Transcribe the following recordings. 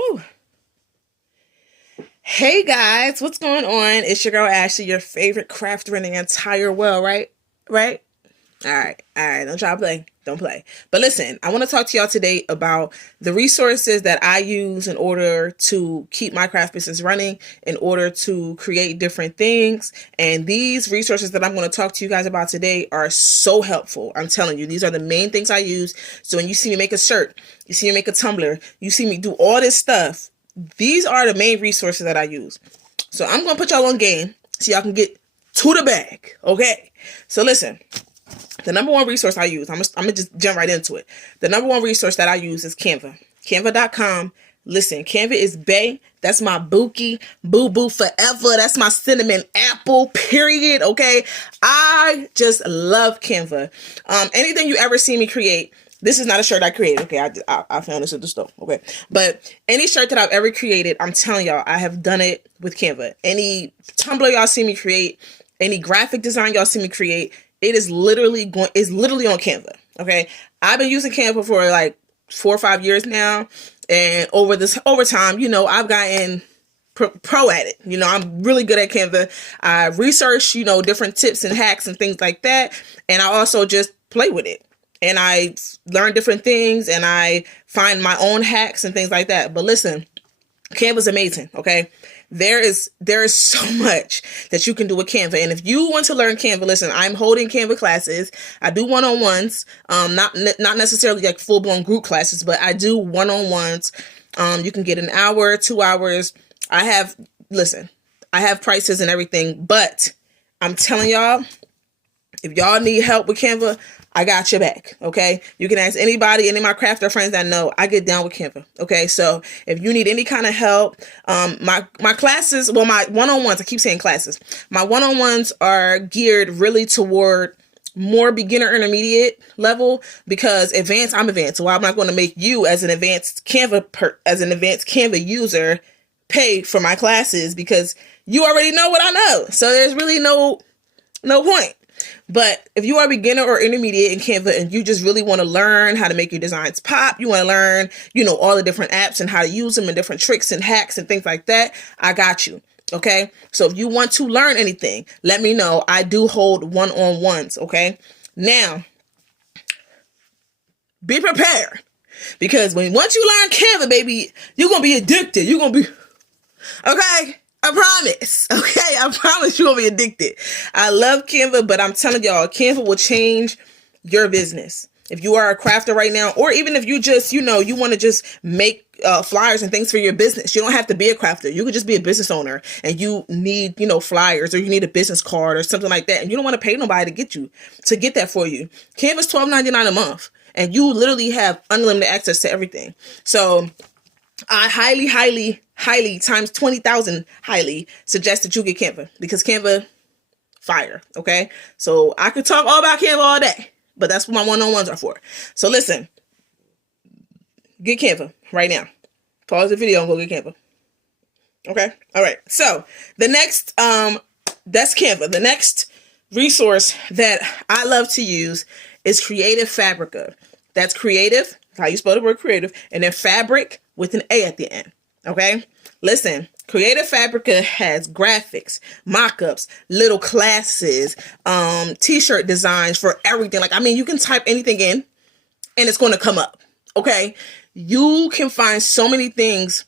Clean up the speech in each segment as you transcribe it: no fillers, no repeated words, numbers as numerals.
Whew. Hey guys, what's going on? It's your girl Ashley, your favorite crafter in the entire world, right? Right? All right. Don't try to play. Don't play. But listen, I want to talk to y'all today about the resources that I use in order to keep my craft business running, in order to create different things. And these resources that I'm going to talk to you guys about today are so helpful. I'm telling you, these are the main things I use. So when you see me make a shirt, you see me make a tumbler, you see me do all this stuff, these are the main resources that I use. So I'm going to put y'all on game so y'all can get to the bag. Okay. So listen. The number one resource I use, I'm gonna just jump right into it. The number one resource that I use is Canva. Canva.com. Listen, Canva is bae. That's my bookie, boo-boo forever. That's my cinnamon apple, period. Okay. I just love Canva. Anything you ever see me create, this is not a shirt I created. Okay. I found this at the store. Okay. But any shirt that I've ever created, I'm telling y'all, I have done it with Canva. Any Tumblr y'all see me create, any graphic design y'all see me create, it is literally on Canva. Okay. I've been using Canva for like 4 or 5 years now. And over time, I've gotten pro at it. I'm really good at Canva. I research, different tips and hacks and things like that. And I also just play with it. And I learn different things and I find my own hacks and things like that. But listen, Canva's amazing. Okay. There is so much that you can do with Canva. And if you want to learn Canva, listen, I'm holding Canva classes. I do one-on-ones, not necessarily like full-blown group classes, but I do one-on-ones. You can get an hour, 2 hours. I have prices and everything, but I'm telling y'all, if y'all need help with Canva, I got your back. Okay. You can ask anybody, any of my crafter friends that know I get down with Canva. Okay. So if you need any kind of help, my classes, my one-on-ones, I keep saying classes, my one-on-ones are geared really toward more beginner intermediate level, because I'm advanced. So I'm not going to make you as an advanced Canva user pay for my classes, because you already know what I know. So there's really no point. But if you are a beginner or intermediate in Canva and you just really want to learn how to make your designs pop, you want to learn, all the different apps and how to use them and different tricks and hacks and things like that, I got you. Okay. So if you want to learn anything, let me know. I do hold one-on-ones. Okay. Now, be prepared, because once you learn Canva, baby, you're going to be addicted. You're going to be, okay. I promise. Okay. I promise you're going to be addicted. I love Canva, but I'm telling y'all, Canva will change your business. If you are a crafter right now, or even if you just, you want to just make flyers and things for your business, you don't have to be a crafter. You could just be a business owner and you need, flyers, or you need a business card or something like that. And you don't want to pay nobody to get that for you. Canva's $12.99 a month, and you literally have unlimited access to everything. So I highly times 20,000 highly suggest that you get Canva, because Canva fire. Okay. So I could talk all about Canva all day, but that's what my one-on-ones are for. So listen, get Canva right now. Pause the video and go get Canva. Okay. All right. So the next, that's Canva. The next resource that I love to use is Creative Fabrica. That's creative, how you spell the word creative, and then fabric with an A at the end. Okay. Listen, Creative Fabrica has graphics, mock-ups, little classes, t-shirt designs for everything. You can type anything in and it's going to come up. Okay. You can find so many things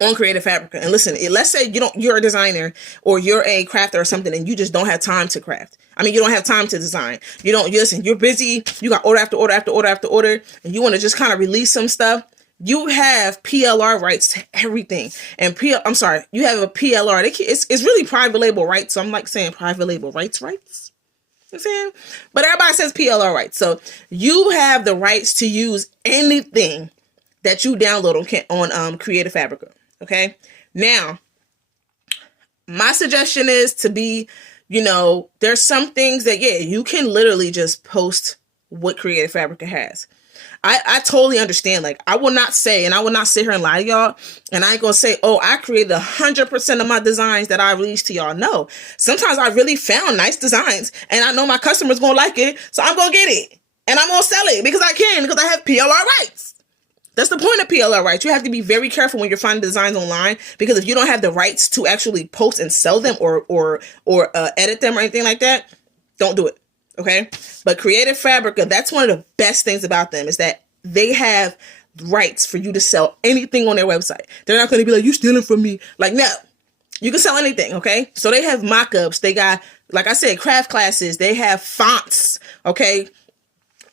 on Creative Fabrica. And listen, let's say you're a designer or you're a crafter or something, and you just don't have time to craft. You don't have time to design. You're busy. You got order after order after order after order, and you want to just kind of release some stuff. You have PLR rights to everything. And you have a PLR. It's really private label rights. So I'm like saying private label rights. You know what I'm saying? But everybody says PLR rights. So you have the rights to use anything that you download on Creative Fabrica. Okay. Now, my suggestion is to be, there's some things that, you can literally just post what Creative Fabrica has. I totally understand. I will not say, and I will not sit here and lie to y'all, and I ain't gonna say, oh, I created 100% of my designs that I released to y'all. No, sometimes I really found nice designs and I know my customers gonna like it, so I'm gonna get it and I'm gonna sell it because I have PLR rights. That's the point of PLL rights. You have to be very careful when you're finding designs online, because if you don't have the rights to actually post and sell them or edit them or anything like that, don't do it. Okay. But Creative Fabrica, that's one of the best things about them, is that they have rights for you to sell anything on their website. They're not going to be like, you stealing from me. Like, no, you can sell anything. Okay. So they have mock-ups. They got, like I said, craft classes. They have fonts. Okay.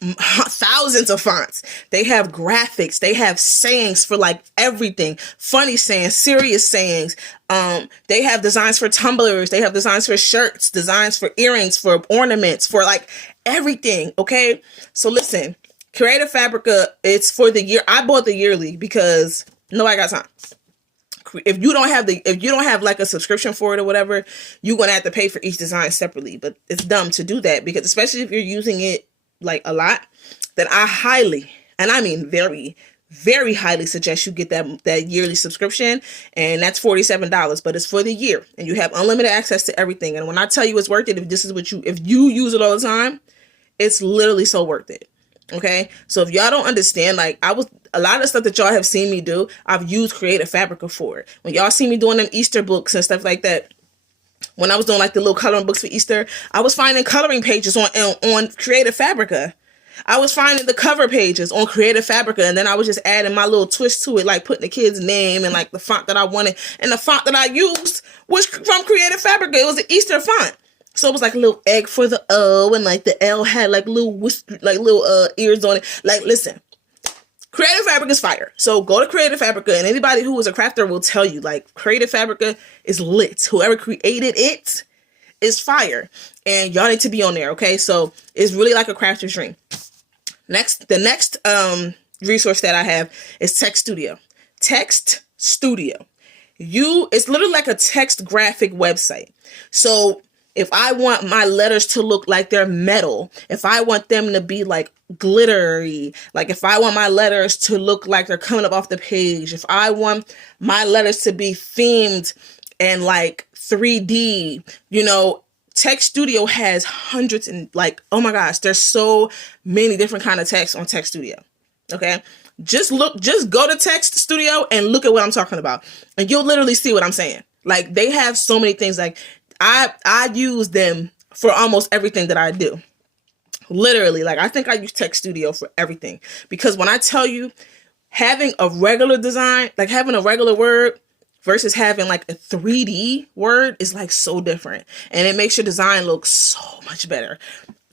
Thousands of fonts. They have graphics. They have sayings for like everything. Funny sayings, serious sayings. They have designs for tumblers. They have designs for shirts, designs for earrings, for ornaments, for like everything. Okay. So listen, Creative Fabrica, it's for the year. I bought the yearly because nobody got time. If you don't have like a subscription for it or whatever, you're going to have to pay for each design separately. But it's dumb to do that, because especially if you're using it like a lot, then I highly, and I mean very, very highly suggest you get that yearly subscription. And that's $47, but it's for the year, and you have unlimited access to everything. And when I tell you it's worth it, if you use it all the time, it's literally so worth it. Okay. So if y'all don't understand, like a lot of the stuff that y'all have seen me do, I've used Creative Fabrica for it. When y'all see me doing them Easter books and stuff like that, when I was doing like the little coloring books for Easter, I was finding coloring pages on Creative Fabrica. I was finding the cover pages on Creative Fabrica, and then I was just adding my little twist to it, like putting the kid's name and like the font that I wanted. And the font that I used was from Creative Fabrica. It was an Easter font. So it was like a little egg for the O, and like the L had like little ears on it. Like, listen, Creative Fabrica is fire. So go to Creative Fabrica, and anybody who is a crafter will tell you, like, Creative Fabrica is lit. Whoever created it is fire, and y'all need to be on there. Okay. So it's really like a crafter's dream. The next resource that I have is Text Studio. Text Studio. It's literally like a text graphic website. So if I want my letters to look like they're metal, if I want them to be like glittery, like if I want my letters to look like they're coming up off the page, if I want my letters to be themed and like 3D, Text Studio has hundreds, and like, oh my gosh, there's so many different kind of text on Text Studio. Okay. Just go to Text Studio and look at what I'm talking about, and you'll literally see what I'm saying. Like, they have so many things. Like, I use them for almost everything that I do. Literally, like, I think I use Text Studio for everything, because when I tell you, having a regular design, like having a regular word versus having like a 3D word, is like so different, and it makes your design look so much better.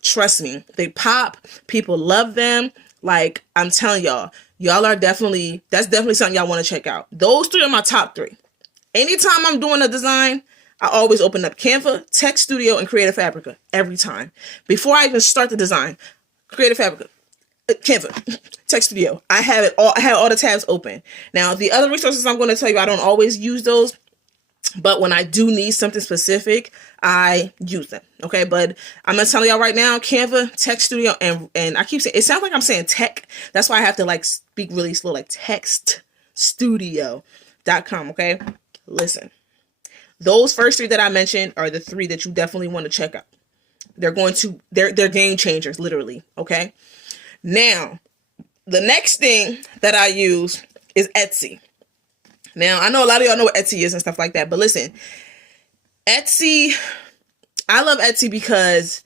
Trust me, they pop. People love them. Like, I'm telling y'all are definitely, that's definitely something y'all want to check out. Those three are my top three. Anytime I'm doing a design, I always open up Canva, Text Studio, and Creative Fabrica every time. Before I even start the design, Creative Fabrica, Canva, Text Studio. I have all the tabs open. Now, the other resources I'm going to tell you, I don't always use those, but when I do need something specific, I use them. Okay, but I'm going to tell y'all right now, Canva, Text Studio, and I keep saying, it sounds like I'm saying tech. That's why I have to like speak really slow, like textstudio.com. Okay, listen. Those first three that I mentioned are the three that you definitely want to check out. They're game changers, literally. Okay. Now, the next thing that I use is Etsy. Now, I know a lot of y'all know what Etsy is and stuff like that, but listen, Etsy, I love Etsy because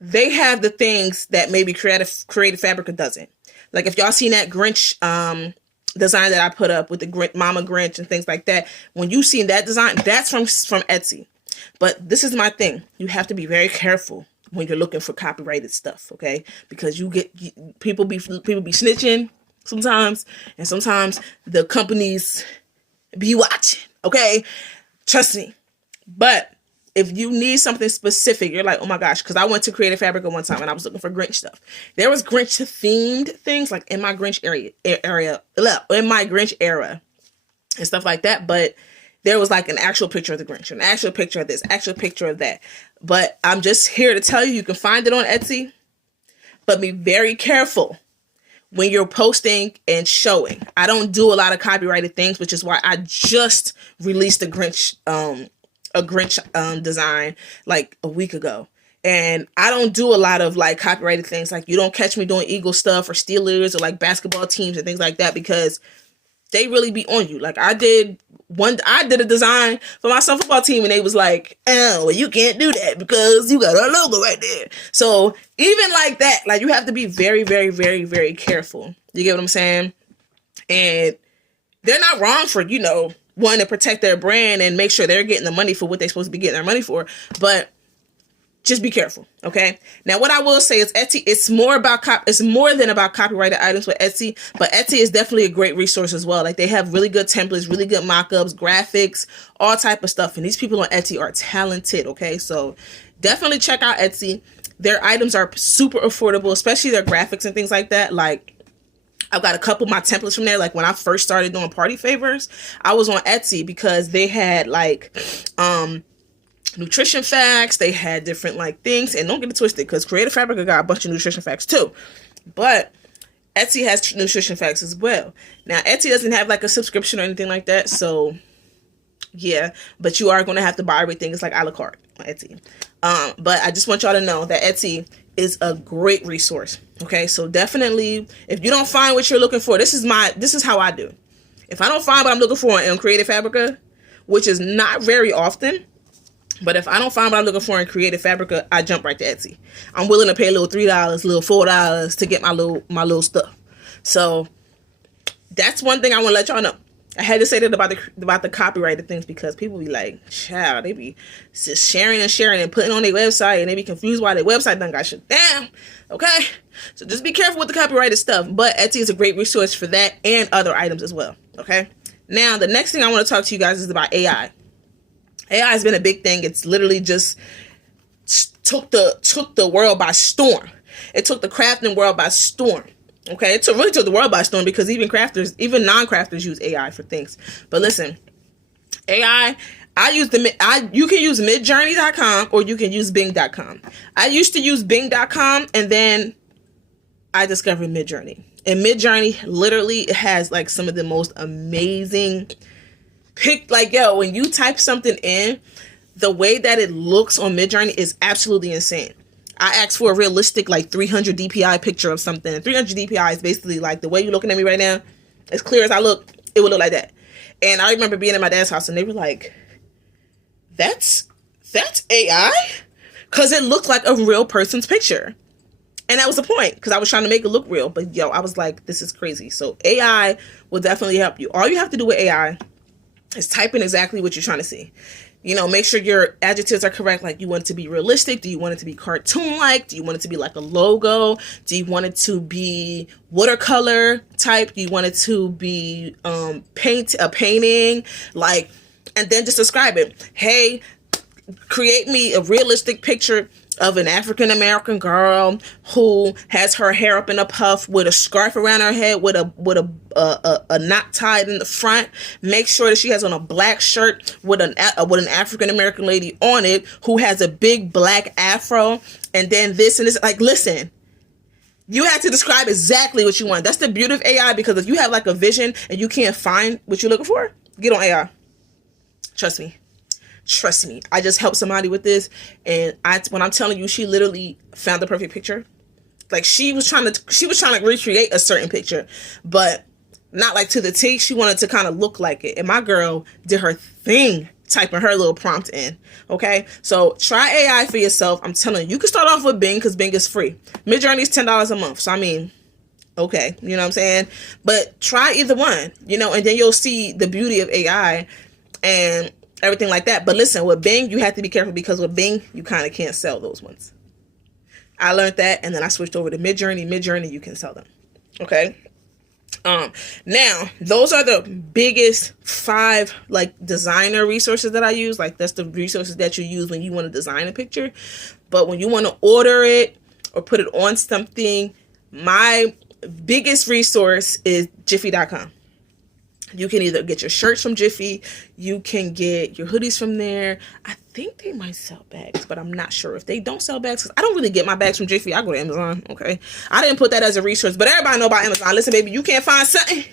they have the things that maybe Creative Fabrica doesn't. Like, if y'all seen that Grinch design that I put up with the Mama Grinch and things like that, when you see that design, that's from Etsy. But this is my thing. You have to be very careful when you're looking for copyrighted stuff, okay? Because people be snitching sometimes, and sometimes the companies be watching, okay? Trust me. But if you need something specific, you're like, oh my gosh, because I went to Creative Fabrica one time and I was looking for Grinch stuff. There was Grinch themed things like in my Grinch in my Grinch era and stuff like that. But there was like an actual picture of the Grinch, an actual picture of this, actual picture of that. But I'm just here to tell you can find it on Etsy, but be very careful when you're posting and showing. I don't do a lot of copyrighted things, which is why I just released a Grinch design like a week ago. And I don't do a lot of like copyrighted things. Like you don't catch me doing Eagle stuff or Steelers or like basketball teams and things like that, because they really be on you. Like I did a design for my son football team and they was like, oh, well, you can't do that because you got our logo right there. So even like that, like you have to be very, very, very, very careful. You get what I'm saying? And they're not wrong for, wanting to protect their brand and make sure they're getting the money for what they're supposed to be getting their money for. But just be careful, okay? Now, what I will say is Etsy, it's more than about copyrighted items with Etsy, but Etsy is definitely a great resource as well. Like they have really good templates, really good mock-ups, graphics, all type of stuff. And these people on Etsy are talented, okay? So definitely check out Etsy. Their items are super affordable, especially their graphics and things like that. Like I've got a couple of my templates from there. Like when I first started doing party favors, I was on Etsy because they had like, nutrition facts. They had different like things, and don't get it twisted because Creative Fabrica got a bunch of nutrition facts too, but Etsy has nutrition facts as well. Now Etsy doesn't have like a subscription or anything like that, so yeah, but you are going to have to buy everything. It's like a la carte on Etsy. But I just want y'all to know that Etsy is a great resource. Okay, so definitely if you don't find what you're looking for, this is how I do. If I don't find what I'm looking for on Creative Fabrica, which is not very often, but if I don't find what I'm looking for in Creative Fabrica, I jump right to Etsy. I'm willing to pay a little $3, a little $4 to get my little stuff. So that's one thing I want to let y'all know. I had to say that about the copyrighted things because people be like, child, they be just sharing and putting on their website, and they be confused why their website done got shut down. Okay, so just be careful with the copyrighted stuff. But Etsy is a great resource for that and other items as well. Okay, now the next thing I want to talk to you guys is about AI. AI has been a big thing. It's literally just took the world by storm. It took the crafting world by storm. Okay, it really took the world by storm because even non-crafters use AI for things. But listen, AI, you can use midjourney.com or you can use bing.com. I used to use bing.com and then I discovered Midjourney. And Midjourney literally has like some of the most amazing when you type something in, the way that it looks on Midjourney is absolutely insane. I asked for a realistic like 300 DPI picture of something. 300 DPI is basically like the way you're looking at me right now, as clear as I look, it would look like that. And I remember being at my dad's house and they were like, that's AI? Because it looked like a real person's picture. And that was the point, because I was trying to make it look real. But I was like, this is crazy. So AI will definitely help you. All you have to do with AI is type in exactly what you're trying to see. Make sure your adjectives are correct. Like, you want it to be realistic? Do you want it to be cartoon-like? Do you want it to be like a logo? Do you want it to be watercolor type? Do you want it to be painting? Like, and then just describe it. Hey, create me a realistic picture of an African-American girl who has her hair up in a puff with a scarf around her head with a knot tied in the front. Make sure that she has on a black shirt with an African-American lady on it who has a big black afro, and then this and this. Like, listen, you have to describe exactly what you want. That's the beauty of AI, because if you have like a vision and you can't find what you're looking for, get on AI. Trust me, I just helped somebody with this, and when I'm telling you, she literally found the perfect picture. Like, she was trying to recreate a certain picture, but not like to the T. She wanted to kind of look like it, and my girl did her thing typing her little prompt in. Okay, so try AI for yourself. I'm telling you, you can start off with Bing because Bing is free. Midjourney is $10 a month, so I mean, okay, you know what I'm saying? But try either one, and then you'll see the beauty of AI and everything like that. But listen, with Bing, you have to be careful, because with Bing, you kind of can't sell those ones. I learned that, and then I switched over to Midjourney. Midjourney, you can sell them. Okay. Now, those are the biggest 5 like designer resources that I use. Like, that's the resources that you use when you want to design a picture. But when you want to order it or put it on something, my biggest resource is Jiffy.com. You can either get your shirts from Jiffy, you can get your hoodies from there. I think they might sell bags, but I'm not sure. If they don't sell bags, because I don't really get my bags from Jiffy, I go to Amazon, okay? I didn't put that as a resource, but everybody know about Amazon. Listen, baby, you can't find something,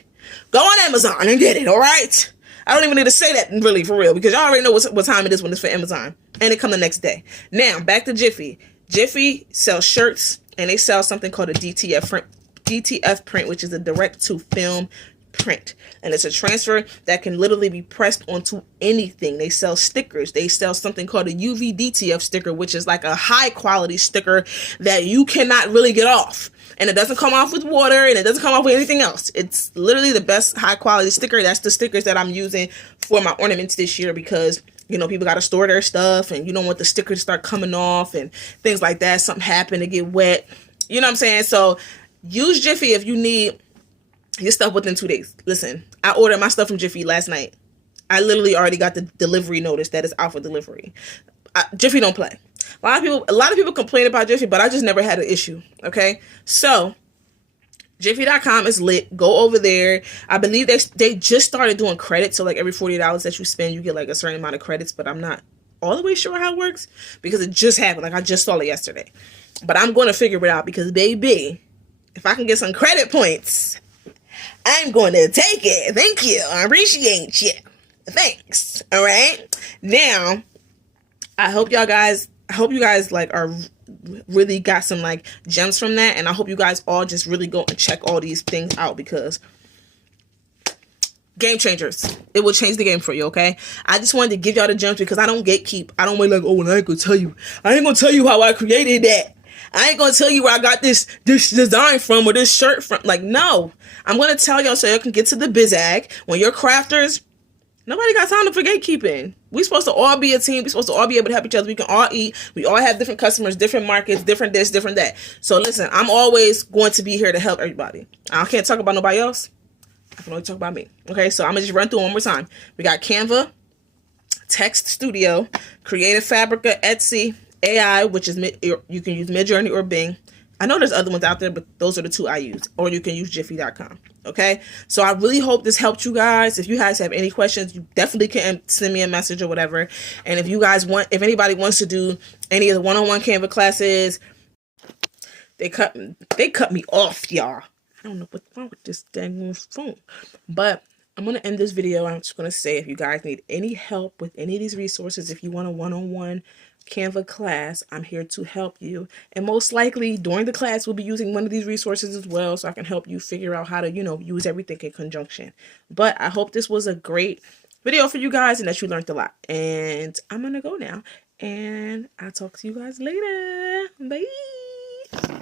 go on Amazon and get it, all right? I don't even need to say that really, for real, because y'all already know what time it is when it's for Amazon. And it come the next day. Now, back to Jiffy. Jiffy sells shirts, and they sell something called a DTF print, which is a direct to film print, and it's a transfer that can literally be pressed onto anything. They sell stickers. They sell something called a UV DTF sticker, which is like a high quality sticker that you cannot really get off, and it doesn't come off with water, and it doesn't come off with anything else. It's literally the best high quality sticker. That's the stickers that I'm using for my ornaments this year, because you know, people got to store their stuff, and you don't want the sticker to start coming off and things like that. Something happen to get wet. You know what I'm saying? So use Jiffy if you need your stuff within 2 days. Listen, I ordered my stuff from Jiffy last night. I literally already got the delivery notice that it's out for delivery. Jiffy don't play. A lot of people complain about Jiffy, but I just never had an issue. Okay, so Jiffy.com is lit. Go over there. I believe they just started doing credits. So like every $40 that you spend, you get like a certain amount of credits. But I'm not all the way sure how it works because it just happened. Like I just saw it yesterday. But I'm going to figure it out because baby, if I can get some credit points, I'm going to take it. Thank you. I appreciate you. Thanks. All right. Now, I hope you guys like are really got some like gems from that, and I hope you guys all just really go and check all these things out because game changers. It will change the game for you. Okay, I just wanted to give y'all the gems because I don't gatekeep. I don't wait like, oh, well, I ain't gonna tell you how I created that. I ain't gonna tell you where I got this design from or this shirt from. Like, no, I'm gonna tell y'all so you can get to the bizag. When you're crafters, nobody got time for gatekeeping. We supposed to all be a team. We supposed to all be able to help each other. We can all eat. We all have different customers, different markets, different this, different that. So listen, I'm always going to be here to help everybody. I can't talk about nobody else. I can only talk about me. Okay, so I'm going to just run through one more time. We got Canva, Text Studio, Creative Fabrica, Etsy, AI, which is you can use Midjourney or Bing. I know there's other ones out there, but those are the two I use. Or you can use Jiffy.com. Okay, so I really hope this helped you guys. If you guys have any questions, you definitely can send me a message or whatever. And if if anybody wants to do any of the one-on-one Canva classes, they cut me off, y'all. I don't know what's wrong with this dang phone, but I'm going to end this video. I'm just going to say if you guys need any help with any of these resources, if you want a one-on-one Canva class, I'm here to help you. And most likely during the class, we'll be using one of these resources as well. So I can help you figure out how to, use everything in conjunction. But I hope this was a great video for you guys and that you learned a lot. And I'm going to go now. And I'll talk to you guys later. Bye.